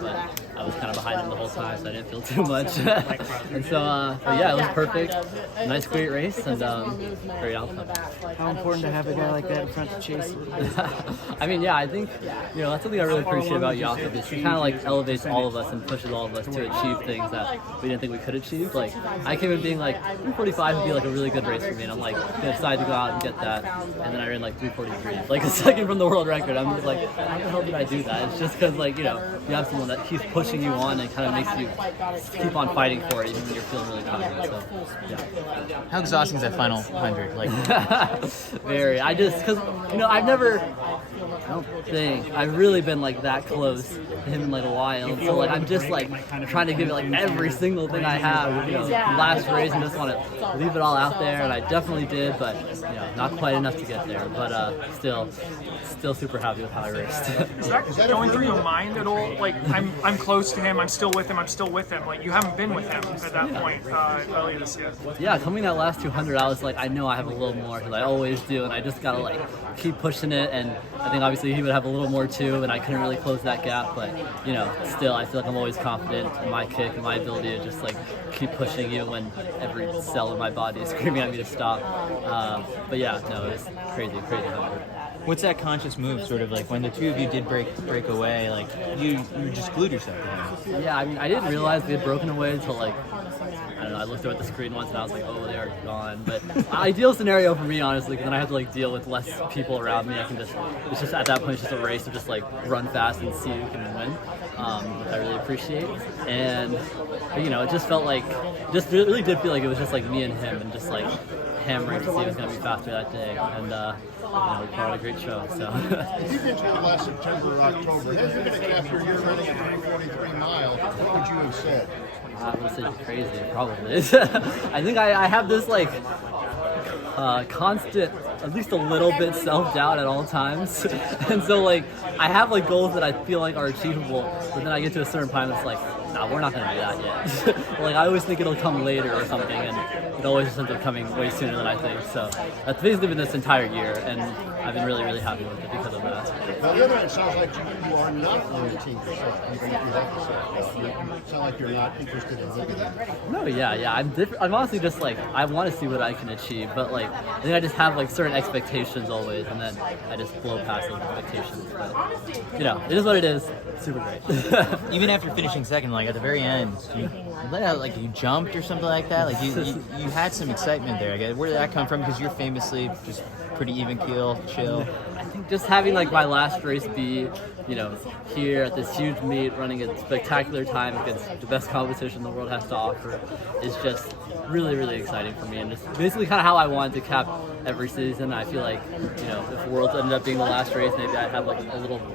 but I was kind of behind him the whole time, so I didn't feel too much. And so, but yeah, it was perfect. Nice, great race, and great outcome. How important to have a guy like that in front to chase? I mean, yeah, I think, that's something I really appreciate about Yared is he kind of like elevates all of us and pushes all of us to achieve things that we didn't think we could achieve. Like, I came in being like 345 would be like a really good race for me, and I'm like, decided to go out and get that, and then I ran like 343, like a second from the world record. I'm just like, how the hell did I do that? It's just because like, you have someone that keeps pushing you on and kind of makes you keep on fighting for it even when you're feeling really confident. So, yeah. How exhausting is that final 100? Like, very. Because I don't think I've really been like that close to him in like a while. And so like I'm just like trying to give it like every single thing I have. Last race and just want to leave it all out there, and I definitely did, but not quite enough to get there. But still super happy with how I raced. Is that going through your mind at all? Like I'm close to him. I'm still with him. Like you haven't been with him at that point earlier this year. Yeah, coming that last 200, I was like, I know I have a little more because I always do, and I just gotta like keep pushing it. And I think obviously he would have a little more too, and I couldn't really close that gap. But still, I feel like I'm always confident in my kick and my ability to just like keep pushing you when every cell in my body is screaming at me to stop. But yeah, no, it was crazy 100. what's that conscious move, sort of like when the two of you did break away, like you just glued yourself to him? Yeah, I mean, I didn't realize we had broken away until like, I don't know, I looked over at the screen once and I was like, oh, they are gone. But ideal scenario for me, honestly, because then I have to like deal with less people around me. It's just at that point, it's just a race to just like run fast and see who can win. Which I really appreciate. And, it just felt like, it really did feel like it was just like me and him and just like hammering to see who was going to be faster that day. And, we put on a great show. So. If you mentioned last September or October, had you been a capture year running at 343 miles, what would you have said? I would say crazy, probably. I think I have this like constant, at least a little bit self-doubt at all times. And so like I have like goals that I feel like are achievable, but then I get to a certain point it's like, nah, we're not gonna do that yet. Like I always think it'll come later or something, and it always just ends up coming way sooner than I think. So that's basically been this entire year, and I've been really, really happy with it because of that. Now, the other end, it sounds like you are not on the team for sure, even if you have to say. You sound like you're not interested in looking at it. No, yeah. I'm honestly just like, I want to see what I can achieve, but like, I think I just have like certain expectations always, and then I just blow past those expectations. But, it is what it is. Super great. Even after finishing second, like at the very end, you let out, like you jumped or something like that. Like you had some excitement there. I guess. Where did that come from? Because you're famously just pretty even keel, chill. I think just having like my last race be, here at this huge meet, running a spectacular time against the best competition the world has to offer, is just really, really exciting for me, and just basically kind of how I wanted to cap every season. I feel like, if Worlds ended up being the last race, maybe I'd have like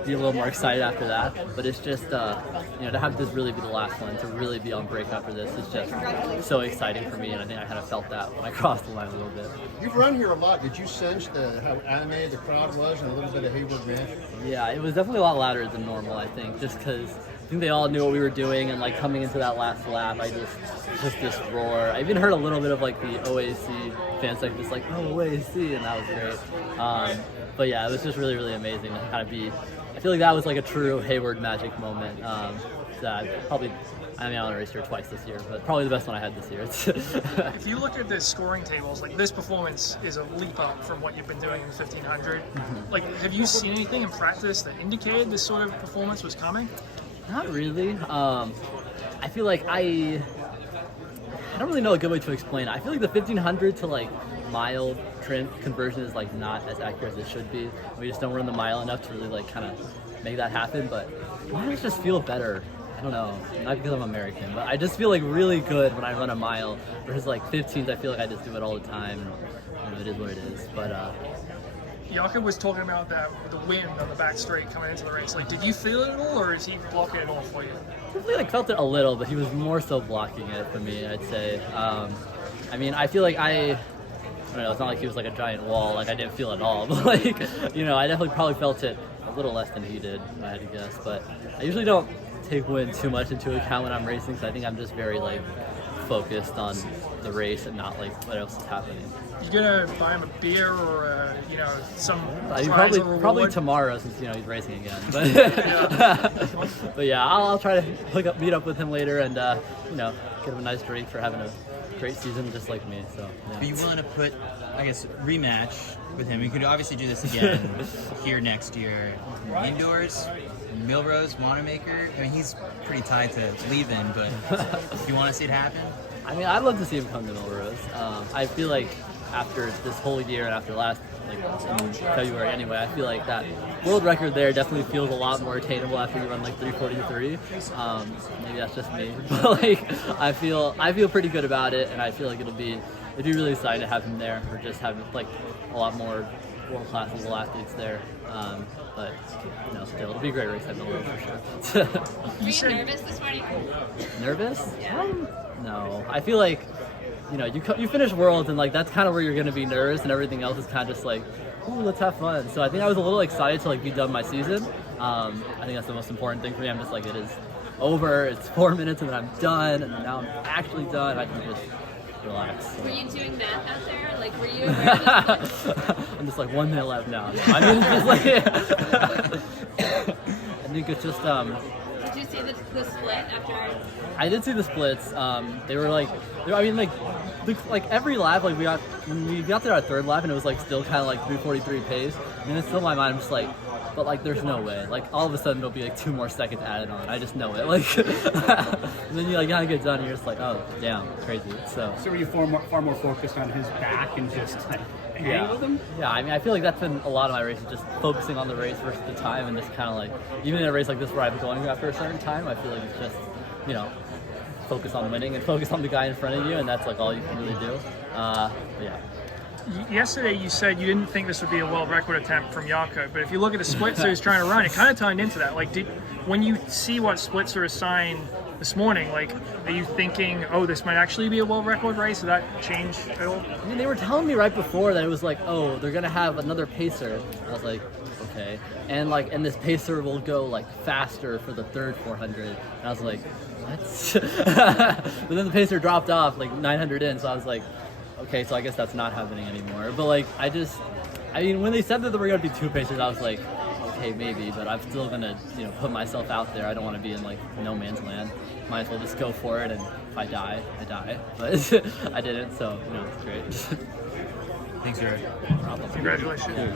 be a little more excited after that. But it's just, to have this really be the last one, to really be on break after this is just so exciting for me, and I think I kind of felt that when I crossed the line a little bit. You've run here a lot. Did you sense how animated the crowd was and a little bit of Hayward magic? Yeah, it was definitely a lot louder than normal, I think, just because I think they all knew what we were doing, and like coming into that last lap, just this roar. I even heard a little bit of like the OAC fans like just like, oh, OAC, and that was great. But yeah, it was just really, really amazing to kind of be. I feel like that was like a true Hayward magic moment. That I only raced here twice this year, but probably the best one I had this year. If you look at the scoring tables, like this performance is a leap up from what you've been doing in the 1500. Like, have you seen anything in practice that indicated this sort of performance was coming? Not really. I feel like I don't really know a good way to explain it. I feel like the 1500 to like mile conversion is like not as accurate as it should be. We just don't run the mile enough to really like kind of make that happen. But miles just feel better. I don't know, not because I'm American, but I just feel like really good when I run a mile. Versus like 15s, I feel like I just do it all the time. And, it is what it is. But Yared was talking about the wind on the back straight coming into the race. Like, did you feel it at all, or is he blocking it all for you? I definitely felt it a little, but he was more so blocking it for me, I'd say. I feel like I don't know, it's not like he was like a giant wall, like I didn't feel it at all, but like, I definitely probably felt it a little less than he did, if I had to guess. But I usually don't take wind too much into account when I'm racing, so I think I'm just very like focused on the race and not like what else is happening. You gonna buy him a beer or some I mean, prize or probably reward? tomorrow since he's racing again. But but yeah, I'll try to meet up with him later and give him a nice drink for having a great season just like me. So yeah. Are you willing to put, I guess, rematch with him? We could obviously do this again here next year. Indoors, Milrose, Wanamaker. I mean, he's pretty tied to leaving, but do you want to see it happen? I mean, I'd love to see him come to Melrose. I feel like after this whole year and after last, in February anyway, I feel like that world record there definitely feels a lot more attainable after you run like 3:43. Maybe that's just me, but like I feel pretty good about it, and I feel like it'd be really exciting to have him there, or just have like a lot more world-class level athletes there. But still, it'll be a great race at Melrose for sure. Were you nervous this morning? Nervous? No. I feel like, you finish Worlds and like that's kind of where you're gonna be nervous, and everything else is kind of just like, ooh, let's have fun. So I think I was a little excited to like be done my season. I think that's the most important thing for me. I'm just like, it is over. It's 4 minutes and then I'm done, and now I'm actually done. I can just relax. Were you doing math out there? Like, were you aware of the split? I'm just like 1 minute left now. I mean, it's just like I think it's just Did you see the split after? I did see the splits. They were like, like every lap, like when we got to our third lap, and it was like still kind of like 3:43 pace. And it's still in my mind, I'm just like, but like there's no way. Like all of a sudden there'll be like 2 more seconds added on. I just know it. Like, and then you like kind of get done, and you're just like, oh damn, crazy. So were you far more focused on his back and just like hang with him? Yeah, I mean, I feel like that's been a lot of my races, just focusing on the race versus the time, and just kind of like, even in a race like this where I'm going after a certain time, I feel like it's just, focus on winning and focus on the guy in front of you, and that's like all you can really do. Yeah. Yesterday you said you didn't think this would be a world record attempt from Jaco, but if you look at the splits that he was trying to run, it kind of turned into that. Like, when you see what splits are assigned this morning, like, are you thinking, oh, this might actually be a world record race? Did that change at all? I mean, they were telling me right before that it was like, oh, they're gonna have another pacer. I was like, okay, and this pacer will go like faster for the third 400. And I was like, what? But then the pacer dropped off like 900 in, so I was like, okay, so I guess that's not happening anymore. But like, I mean, when they said that there were gonna be 2 pacers, I was like, okay, maybe, but I'm still gonna, put myself out there. I don't want to be in like no man's land. Might as well just go for it, and if I die, I die. But I didn't, so it's great. Thanks, Jared. No problem. Congratulations. Yeah.